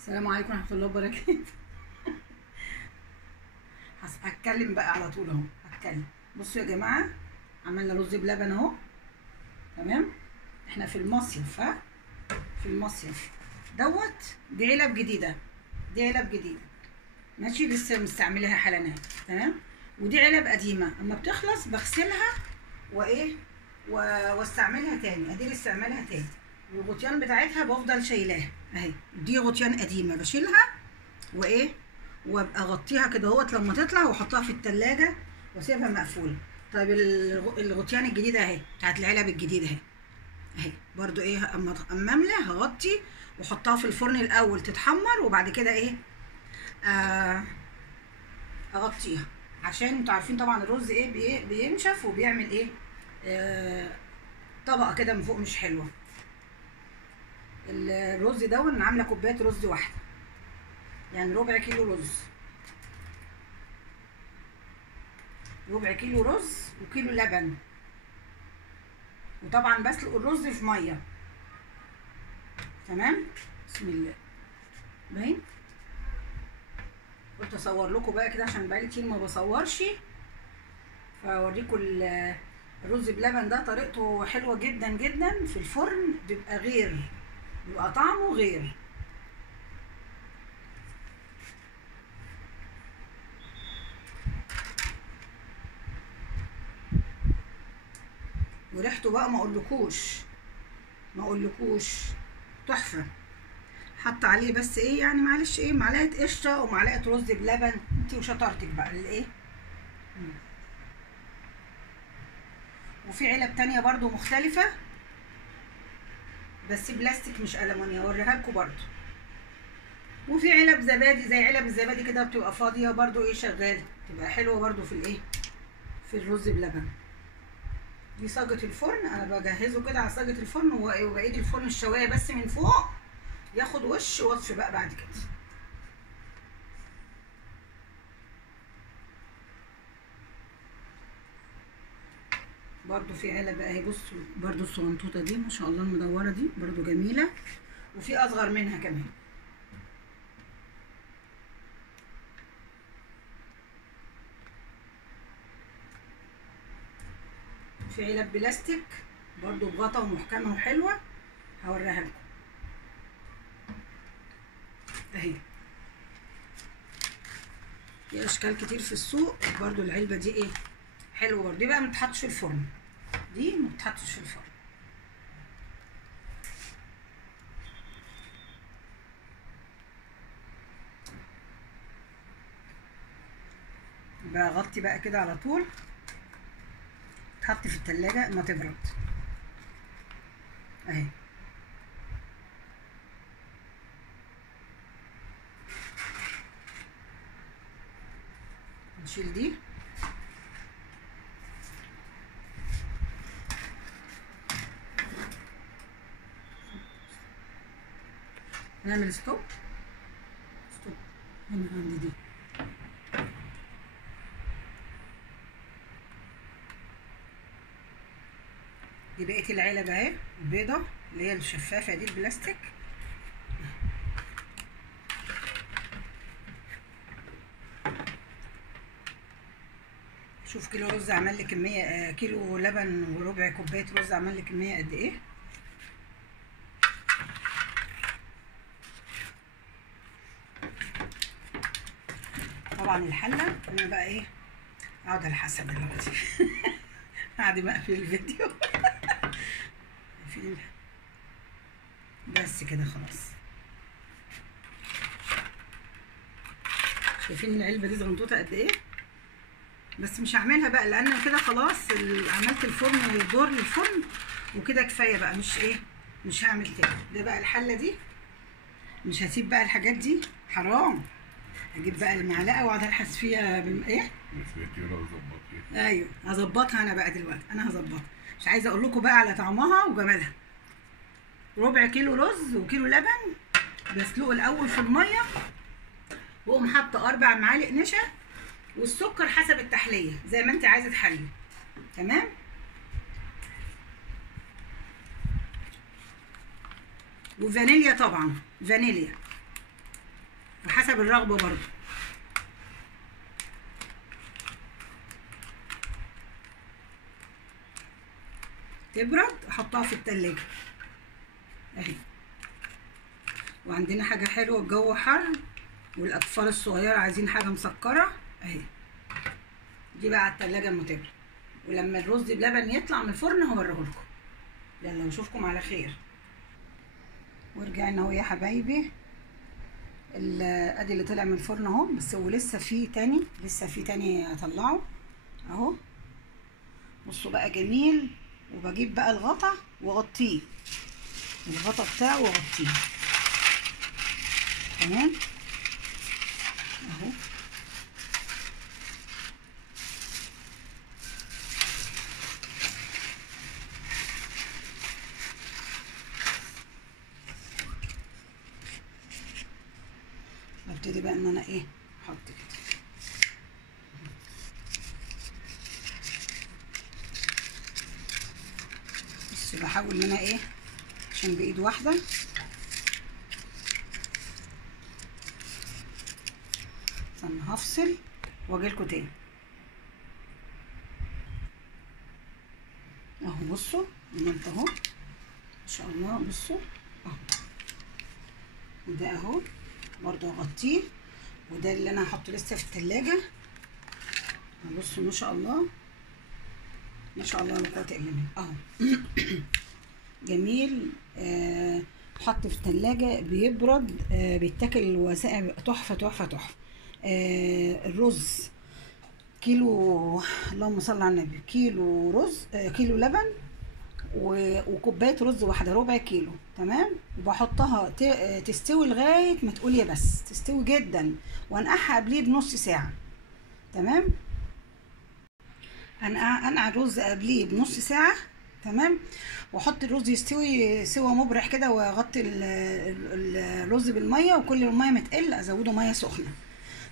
السلام عليكم ورحمة الله وبركاته. هتكلم بقى على طول اهو. هتكلم. بصوا يا جماعة، عملنا رز بلبن اهو. تمام. احنا في المصيف، في المصيف دوت. دي علب جديدة، دي علب جديدة ماشي، لسه مستعملها حالا. تمام. ودي علب قديمة، اما بتخلص بغسلها واستعملها تاني، ادي استعمالها تاني. والغطيان بتاعتها بفضل شايلاها اهي. دي غطيان قديمه بشيلها وابقى اغطيها كده اهوت لما تطلع واحطها في التلاجة واسيبها مقفوله. طيب الغطيان الجديده اهي بتاعت العلب الجديده اهي برضو اما املى هغطي واحطها في الفرن الاول تتحمر، وبعد كده اغطيها، عشان انتوا عارفين طبعا الرز بينشف وبيعمل طبقه كده من فوق مش حلوه. الرز ده انا عامله كوبايه رز واحده، يعني ربع كيلو رز، ربع كيلو رز وكيلو لبن. وطبعا بسلق الرز في ميه. تمام. بسم الله. باين. قلت اصور لكم بقى كده عشان بقالي كتير ما بصورش، فاوريكم الرز بلبن ده. طريقته حلوه جدا جدا، في الفرن بيبقى غير، بيبقى طعمه غير. وريحته بقى ما اقولكوش تحفه. حط عليه بس يعني معلش معلقه قشطه ومعلقه رز بلبن، انتي وشطارتك بقى وفي علب تانية برضو مختلفه بس بلاستيك مش ألمونيا، اوريها لكم برضو. وفي علب زبادي زي علب الزبادي كده بتبقى فاضيه برضو شغاله، تبقى حلوه برضو في الرز بلبن. دي صاجة الفرن، انا بجهزه كده على صاجة الفرن، وبعيد الفرن الشوايه بس من فوق ياخد وش وصف بقى بعد كده. برضو في علب اهي، بصوا برضو الصغنطوطه دي ما شاء الله المدوره دي برضو جميله، وفي اصغر منها كمان. في علب بلاستيك برضو بغطا ومحكمه وحلوه، هوريها لكم اهي. في اشكال كتير في السوق برضو. العلبه دي حلوه برضو. دي بقى ما بتتحطش في الفرن، دي ما بتتحطش في الفرن. بغطي بقى كده على طول، تحط في التلاجة ما تبرد اهي. نشيل دي، نعمل ستوب هنا عندي دي. دي بقية العلب اهي البيضة اللي هي الشفافة دي البلاستيك. شوف كيلو رز عمل لي كمية، كيلو لبن وربع كوباية رز عمل لي كمية قد ايه. طبعا الحلة انا بقى اقعد الحسن دلوقتي بعد ما اقفل الفيديو بس كده خلاص. شايفين العلبة دي صغنطوطة قد ايه؟ بس مش هعملها بقى لان كده خلاص عملت الفرن والدور للفرن وكده كفايه بقى، مش هعمل تاني. ده بقى الحله دي مش هسيب بقى الحاجات دي، حرام. اجيب بقى المعلقه واقعد الحس فيها ايوه هظبطها انا بقى دلوقتي، انا هظبطها. مش عايزه اقول لكم بقى على طعمها وجمالها. ربع كيلو رز وكيلو لبن بسلقه الاول في الميه، واقوم حاطه 4 معالق نشا، والسكر حسب التحليه زي ما انت عايزه تحلي. تمام. وفانيليا طبعا، فانيليا وحسب الرغبه برضو. تبرد احطها في التلاجة اهي. وعندنا حاجه حلوه، الجو حر والاطفال الصغيره عايزين حاجه مسكره اهي، دي بقى على التلاجة اما تبرد. ولما الرز بلبن يطلع من الفرن هوريهولكم. يلا نشوفكم على خير. ورجعنا اهو يا حبايبي، ادي اللي طلع من الفرن اهو، بس هو لسه في تاني، لسه في تاني هطلعه اهو. بصوا بقى جميل. وبجيب بقى الغطا واغطيه، الغطا بتاعه واغطيه تمام اهو. ابتدي بقى ان انا ايه احط كده. بس بحاول ان انا ايه عشان بايد واحده. استنى هفصل واجيلكوا تاني اهو. بصوا عملت اهو ما شاء الله. بصوا اهو، وده اهو برضو اغطيه، وده اللي انا هحطه لسه في التلاجة. بصوا ما شاء الله ما شاء الله لا قوه الا بالله اهو. جميل. حط في التلاجة بيبرد، بيتاكل وسائع تحفه تحفه تحفه. الرز كيلو، اللهم صل على النبي، كيلو رز، كيلو لبن وكوبايه رز واحده، ربع كيلو تمام. وبحطها تستوي لغايه ما تقول يا بس، تستوي جدا، وانقعها قبليه بنص ساعه تمام. انقع الرز قبليه بنص ساعه تمام، واحط الرز يستوي سوا مبرح كده، واغطي الرز بالميه، وكل ما الميه ما تقل ازوده ميه سخنه.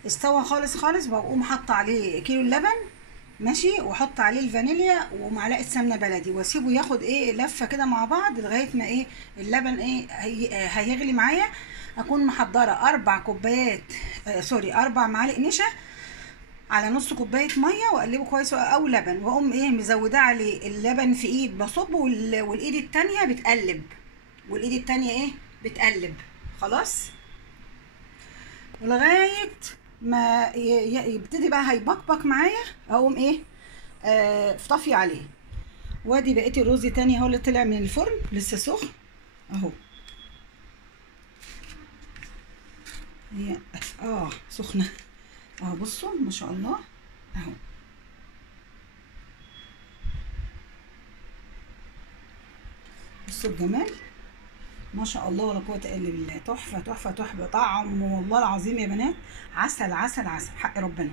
استوى خالص خالص، بقوم حاطه عليه كيلو اللبن ماشي، واحط عليه الفانيليا ومعلقه سمنه بلدي، واسيبه ياخد ايه لفه كده مع بعض لغايه ما ايه اللبن ايه هيغلي معايا. اكون محضره 4 كوبايات سوري 4 معالق نشا على نص كوبايه ميه، واقلبه كويس، او لبن، واقوم ايه مزوده عليه اللبن في ايد بصبه، والايد التانيه بتقلب، والايد التانيه ايه بتقلب خلاص، ولغايه ما يبتدي بقى هيبقبق معايا، اقوم ايه طافيه عليه. وادي بقيت الرز تاني اهو اللي طلع من الفرن لسه سخن اهو. هي سخنه اهو. بصوا ما شاء الله اهو. بصوا الجمال ما شاء الله ولا قوه الا بالله. تحفه تحفه تحفه. طعم والله العظيم يا بنات عسل عسل عسل حق ربنا.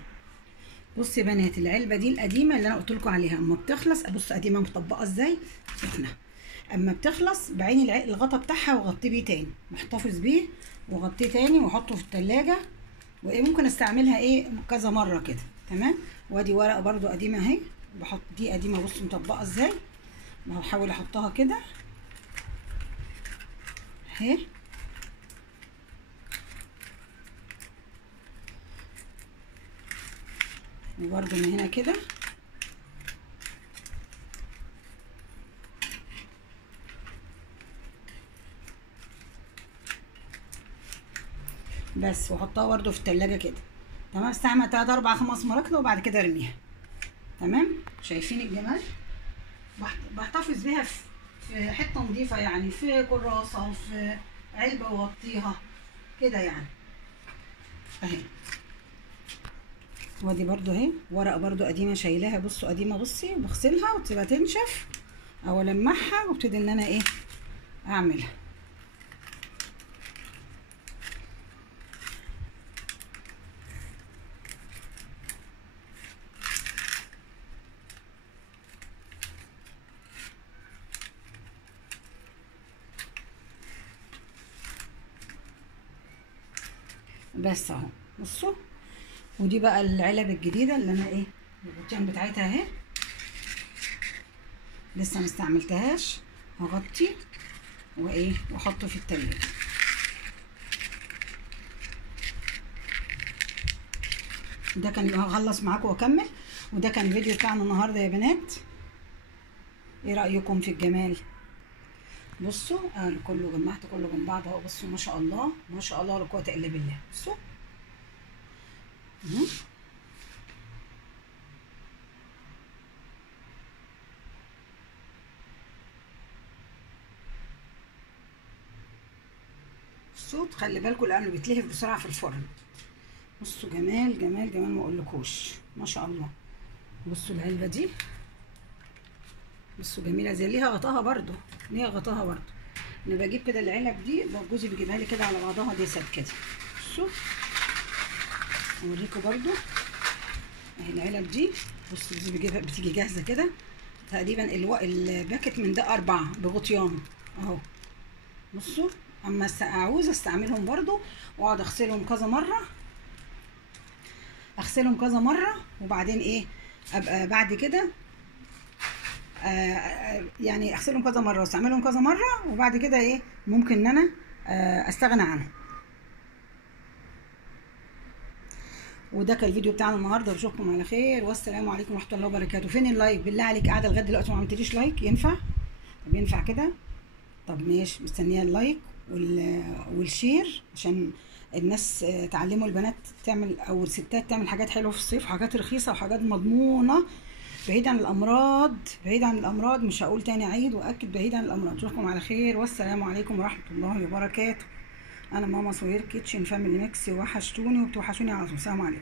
بصوا يا بنات، العلبه دي القديمه اللي انا قلت لكم عليها، اما بتخلص بص قديمه مطبقه ازاي سخنه، اما بتخلص بعين الغطا بتاعها وغطيه بيه تاني، محتفظ بيه وغطيه تاني واحطه في التلاجة، وايه ممكن استعملها ايه كذا مره كده تمام. وادي ورقه برضو قديمه اهي، بحط دي قديمه بصوا مطبقه ازاي، بحاول احطها كده اهي، وبرضو من هنا كده بس، واحطها برضو في التلاجة كده تمام. استعمل 3 4 5 مرات كده، وبعد كده ارميها تمام. شايفين الجمال؟ بحتفظ بيها في حته نظيفه، يعني في كراسه، في علبه واغطيها كده يعني اهي. وادي برضو اهي ورقه برضو قديمه شايلاها، بصوا قديمه، بصي بغسلها وتبقى تنشف او المعها، وابتدي ان انا ايه اعملها بس اهو. بصوا ودي بقى العلب الجديده اللي انا ايه الغطيان بتاعتها اهي، لسه ما استعملتهاش. هغطي وايه واحطه في التلاجة ده كان هخلص معاكم واكمل. وده كان الفيديو بتاعنا النهارده يا بنات. ايه رايكم في الجمال؟ بصوا كله جمعت كله جنب بعض اهو. بصوا ما شاء الله ما شاء الله ولا قوه الا بالله. بصوا بصوا خلي بالكم لانه بيتلهف بسرعه في الفرن. بصوا جمال جمال جمال ما اقولكوش ما شاء الله. بصوا العلبه دي بصوا جميله زي ليها غطاها برضو، ليها غطاها برضو. انا بجيب كده العلب دي جوزي بيجيبها لي كده على بعضها ديسك كده. بصوا اوريكم برضو اهي العلب دي. بصوا دي بجيبها بتيجي جاهزه كده تقريبا. الباكت من ده 4 بغطيان اهو. بصوا اما عاوزه استعملهم برضو واقعد اغسلهم كذا مره، اغسلهم كذا مره وبعدين ايه ابقى بعد كده يعني اغسلهم كذا مره واستعملهم كذا مره وبعد كده ايه ممكن ان انا استغنى عنهم. وده كان الفيديو بتاعنا النهارده. بشوفكم على خير والسلام عليكم ورحمه الله وبركاته. فين اللايك بالله عليك؟ قاعده لغايه دلوقتي ما عملتليش لايك؟ ينفع؟ طب ينفع كده؟ طب ماشي، مستنيه اللايك والشير عشان الناس تعلموا البنات تعمل او الستات تعمل حاجات حلوه في الصيف، حاجات رخيصه وحاجات مضمونه بعيد عن الامراض. بعيد عن الامراض، مش هقول تاني عيد واكد، بعيد عن الامراض. اشوفكم على خير والسلام عليكم ورحمه الله وبركاته. انا ماما سهير كيتشن فاميلي ميكس، وحشتوني وبتوحشوني على طول. السلام عليكم.